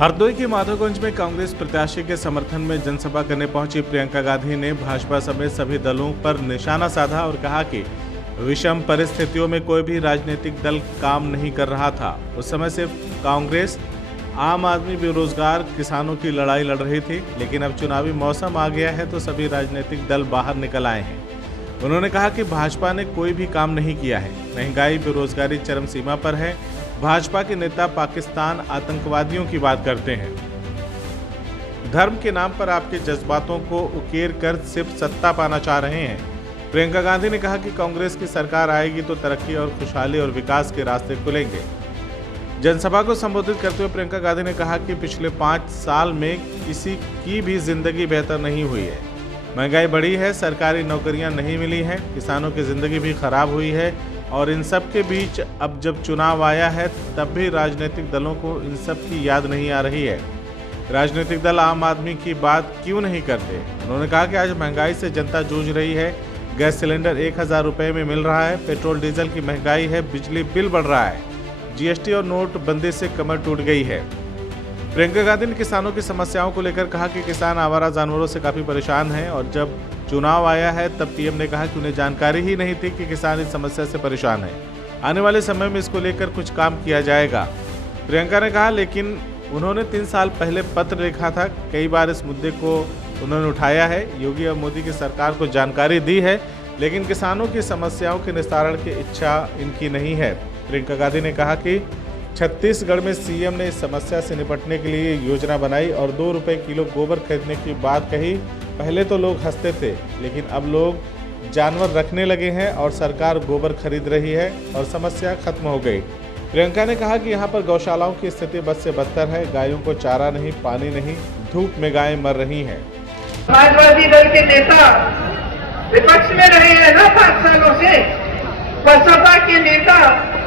हरदोई के माधोगंज में कांग्रेस प्रत्याशी के समर्थन में जनसभा करने पहुंची प्रियंका गांधी ने भाजपा समेत सभी दलों पर निशाना साधा और कहा कि विषम परिस्थितियों में कोई भी राजनीतिक दल काम नहीं कर रहा था। उस समय सिर्फ कांग्रेस, आम आदमी, बेरोजगार, किसानों की लड़ाई लड़ रही थी, लेकिन अब चुनावी मौसम आ गया है तो सभी राजनीतिक दल बाहर निकल आए हैं। उन्होंने कहा कि भाजपा ने कोई भी काम नहीं किया है। महंगाई, बेरोजगारी चरम सीमा पर है। भाजपा के नेता पाकिस्तान, आतंकवादियों की बात करते हैं। धर्म के नाम पर आपके जज्बातों को उकेर कर सिर्फ सत्ता पाना चाह रहे हैं। प्रियंका गांधी ने कहा कि कांग्रेस की सरकार आएगी तो तरक्की और खुशहाली और विकास के रास्ते खुलेंगे। जनसभा को संबोधित करते हुए प्रियंका गांधी ने कहा कि पिछले 5 साल में किसी की भी जिंदगी बेहतर नहीं हुई है। महंगाई बढ़ी है, सरकारी नौकरियां नहीं मिली हैं, किसानों की जिंदगी भी खराब हुई है और इन सब के बीच अब जब चुनाव आया है तब भी राजनीतिक दलों को इन सब की याद नहीं आ रही है। राजनीतिक दल आम आदमी की बात क्यों नहीं करते? उन्होंने कहा कि आज महंगाई से जनता जूझ रही है। गैस सिलेंडर 1000 रुपये में मिल रहा है, पेट्रोल डीजल की महंगाई है, बिजली बिल बढ़ रहा है, जीएसटी और नोटबंदी से कमर टूट गई है। प्रियंका गांधी ने किसानों की समस्याओं को लेकर कहा कि किसान आवारा जानवरों से काफ़ी परेशान हैं और जब चुनाव आया है तब पीएम ने कहा कि उन्हें जानकारी ही नहीं थी कि किसान इस समस्या से परेशान है। आने वाले समय में इसको लेकर कुछ काम किया जाएगा। प्रियंका ने कहा, लेकिन उन्होंने 3 साल पहले पत्र लिखा था, कई बार इस मुद्दे को उन्होंने उठाया है, योगी और मोदी की सरकार को जानकारी दी है, लेकिन किसानों की समस्याओं के निस्तारण की इच्छा इनकी नहीं है। प्रियंका गांधी ने कहा कि छत्तीसगढ़ में सीएम ने इस समस्या से निपटने के लिए योजना बनाई और 2 रुपये किलो गोबर खरीदने की बात कही। पहले तो लोग हंसते थे, लेकिन अब लोग जानवर रखने लगे हैं और सरकार गोबर खरीद रही है और समस्या खत्म हो गई। प्रियंका ने कहा कि यहाँ पर गौशालाओं की स्थिति बद से बदतर है। गायों को चारा नहीं, पानी नहीं, धूप में गायें मर रही हैं। समाजवादी दल के नेता विपक्ष में रहे हैं ना 5 सालों से, बसपा के नेता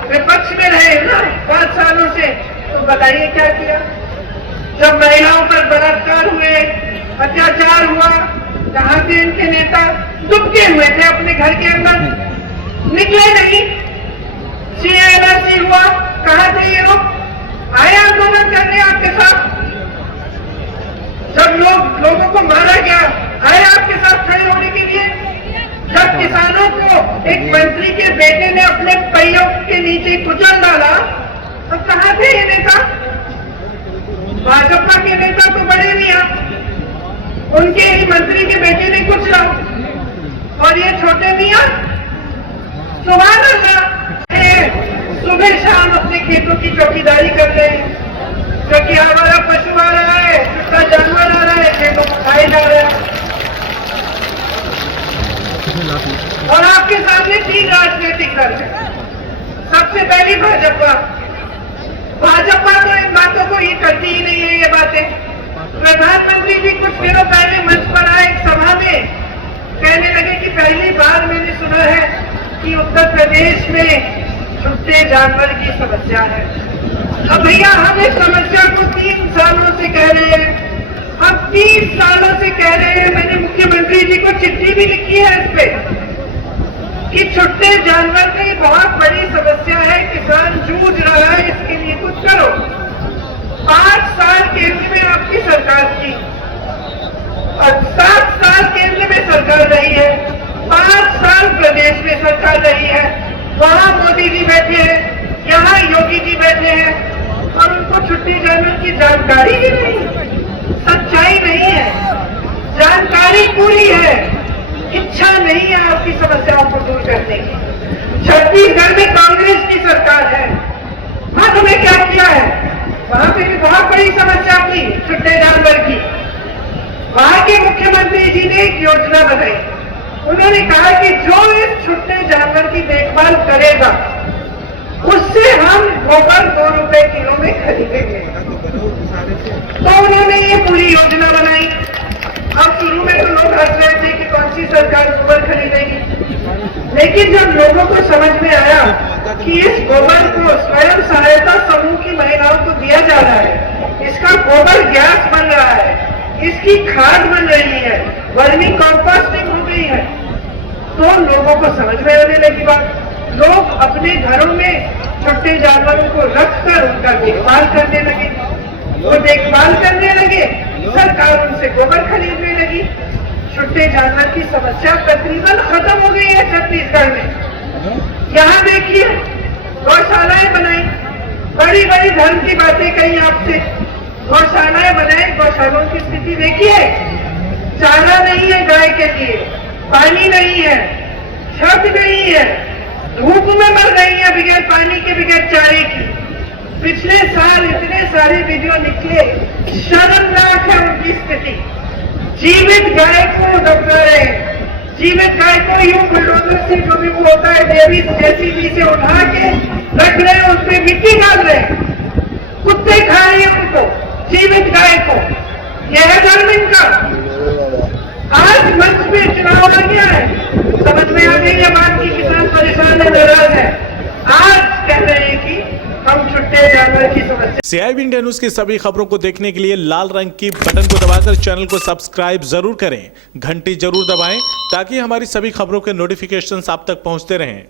विपक्ष में रहे ना 5 सालों से, तो बताइए क्या किया? जब महिलाओं पर बलात्कार हुए, अत्याचार हुआ, कहाँ थे इनके नेता? दुबके हुए थे अपने घर के अंदर, निकले नहीं। CNRC हुआ, कहाँ थे ये लोग? आए आंदोलन करने आपके साथ? जब लोगों को मारा गया, आए आपके साथ खड़े होने के लिए? जब किसानों को एक मंत्री के बेटे ने अपने पहियों के नीचे कुचल डाला, तो कहाँ थे ये नेता? भाजपा के नेता तो बड़े मियां, उनके ही मंत्री के बेटे ने कुचला, और ये छोटे मियां सुभान अल्लाह सुबह शाम अपने खेतों की चौकीदारी कर रहे हैं। क्योंकि हमारा पशु आ रहा है, उसका जानवर आ रहा है, खेतों को खाए जा रहा है। और आपके सामने 3 राजनीतिक दल है। सबसे पहली भाजपा तो इन बातों को ये करती ही नहीं है। ये बातें प्रधानमंत्री जी कुछ दिनों पहले मंच पर आए एक सभा में, कहने लगे कि पहली बार मैंने सुना है कि उत्तर प्रदेश में छुट्टे जानवर की समस्या है। अब भैया हम इस समस्या को 3 सालों से कह रहे हैं, हम 30 सालों से कह रहे हैं। मैंने मुख्यमंत्री जी को चिट्ठी भी लिखी है इस पे कि छुट्टे जानवर की बहुत बड़ी समस्या है, किसान जूझ रहा है, इसके लिए कुछ करो। 5 साल केंद्र में आपकी सरकार की और 7 साल केंद्र में सरकार रही है, 5 साल प्रदेश में सरकार रही है। वहां मोदी जी बैठे हैं, यहाँ योगी जी बैठे हैं और उनको छुट्टी जानवर की जानकारी ही नहीं, सच्चाई नहीं है। जानकारी पूरी है, इच्छा नहीं है आपकी समस्याओं को दूर करने की। छत्तीसगढ़ में कांग्रेस की सरकार है, वहां तुमने क्या किया है? वहां पे भी बहुत बड़ी समस्या थी छुट्टे जानवर की। वहां के मुख्यमंत्री जी ने एक योजना बनाई। उन्होंने कहा कि जो इस छुट्टे जानवर की देखभाल करेगा उससे हम गोबर 2 रुपए किलो में खरीदेंगे। तो उन्होंने ये पूरी योजना बनाई। अब शुरू में तो लोग हंस रहे थे कि कौन सी सरकार गोबर खरीदेगी, लेकिन जब लोगों को समझ में आया कि इस गोबर को स्वयं सहायता समूह की महिलाओं को दिया जा रहा है, इसका गोबर गैस बन रहा है, इसकी खाद बन रही है, वर्मी कंपोस्टिंग हो गई है, तो लोगों को समझ में आने लगी बात। लोग अपने घरों में छोटे जानवरों को रखकर उनका देखभाल करने लगे। वो देखभाल करने लगे, सरकार उनसे गोबर खरीदने लगी। छुट्टे जानवर की समस्या तकरीबन खत्म हो गई है छत्तीसगढ़ में। यहाँ देखिए गौशालाएं बनाई, बड़ी बड़ी धर्म की बातें कही आपसे, गौशालाएं बनाई, गौशालों की स्थिति देखिए, चारा नहीं है गाय के लिए, पानी नहीं है, छत नहीं है, धूप में मर रही है बगैर पानी के, बगैर चारे की। पिछले साल इतने सारे वीडियो निकले, शर्मनाक है उनकी स्थिति। जीवित गाय को दबा रहे, जीवित गाय को यूं बुलडोजर से जो भी वो होता है डेयरी जेसीबी से उठा के रख रहे हैं, उस पर मिट्टी डाल रहे हैं, कुत्ते खा रहे हैं उनको, जीवित गाय को। यह है धर्म इनका। आज मंच में चुनाव आ गया है, समझ में आ गई है बात की, किसान परेशान है, नाराज है। आज कह रहे हैं कि हम छुट्टे जानवर की समस्या। CIB इंडिया न्यूज की सभी खबरों को देखने के लिए लाल रंग की बटन को दबाकर चैनल को सब्सक्राइब जरूर करें, घंटी जरूर दबाएं ताकि हमारी सभी खबरों के नोटिफिकेशंस आप तक पहुंचते रहें।